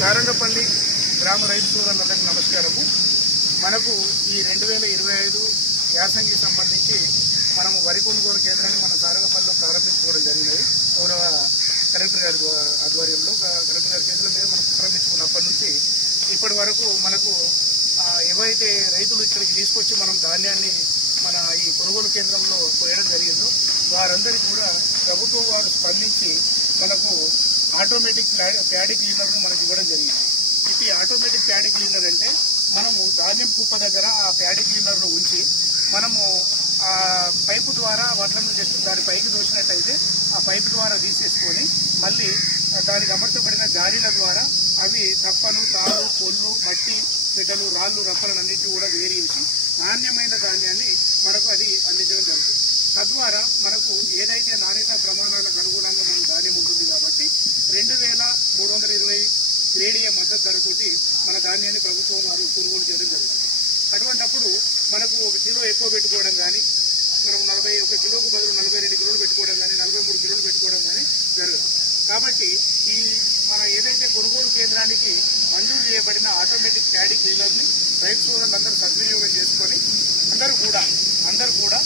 సారంగపల్లి గ్రామ రైతు సోదరులందరికీ నమస్కారము. మనకు ఈ 2025 యాసంగి సంబంధించి మనము వరి కొనుగోలు కేంద్రాన్ని మన సారంగపల్లిలో ప్రారంభించుకోవడం జరిగినది. గౌరవ కలెక్టర్ గారి ఆధ్వర్యంలో కలెక్టర్ గారి చేతుల మీద మనం ప్రారంభించుకున్నప్పటి నుంచి ఇప్పటి వరకు మనకు ఏవైతే రైతులు ఇక్కడికి తీసుకొచ్చి మనం ధాన్యాన్ని మన ఈ కొనుగోలు కేంద్రంలో పోయడం జరిగిందో వారందరికీ కూడా ప్రభుత్వం వారు స్పందించి మనకు ఆటోమేటిక్ ప్యాడీ క్లీనర్ను మనకి ఇవ్వడం జరిగింది. ఇది ఆటోమేటిక్ ప్యాడీ క్లీనర్ అంటే మనము ధాన్యం కుప్ప దగ్గర ఆ ప్యాడీ క్లీనర్ను ఉంచి మనము ఆ పైపు ద్వారా వడ్లను జస్ట్ దాని పైకి దోసినట్టయితే ఆ పైపు ద్వారా తీసేసుకొని మళ్ళీ దానికి అమర్చబడిన జాలీల ద్వారా అవి తప్పను, తాడు, పొల్లు, మట్టి, బిడ్డలు, రాళ్ళు, రప్పలన్నింటినీ కూడా వేరించి నాణ్యమైన ధాన్యాన్ని మనకు అది అందించడం జరుగుతుంది. తద్వారా మనకు ఏదైతే నాణ్యత ప్రమాణాలకు అనుగుణంగా మనకు ధాన్యం ఉంటుంది కాబట్టి 2320 గ్రేడియ మద్దతు ధరతోటి మన ధాన్యాన్ని ప్రభుత్వం వారు కొనుగోలు చేయడం జరుగుతుంది. అటువంటప్పుడు మనకు 1 కిలో ఎక్కువ పెట్టుకోవడం కానీ, మనం 41 కిలోకు బదులు 42 కిలోలు పెట్టుకోవడం కానీ, 43 కిలోలు పెట్టుకోవడం కానీ జరగదు. కాబట్టి ఈ మన ఏదైతే కొనుగోలు కేంద్రానికి మంజూరు చేయబడిన ఆటోమేటిక్ ప్యాడీ క్లీనర్ని రైతు సోదరులందరూ సద్వినియోగం చేసుకొని అందరూ కూడా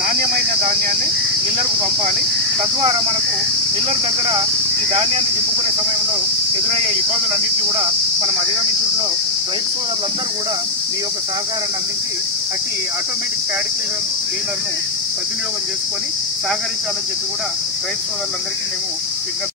నాణ్యమైన ధాన్యాన్ని మిల్లర్కు పంపాలి. తద్వారా మనకు మిల్లర్ దగ్గర ఈ ధాన్యాన్ని దింపుకునే సమయంలో ఎదురయ్యే ఇబ్బందులన్నింటినీ కూడా మనం అధిగమించడంలో రైతు సోదరులందరూ కూడా మీ యొక్క సహకారాన్ని అందించి అట్టి ఆటోమేటిక్ ప్యాడీ క్లీనర్ను సద్వినియోగం చేసుకొని సహకరించాలని చెప్పి కూడా రైతు సోదరులందరికీ మేము విజ్ఞప్తి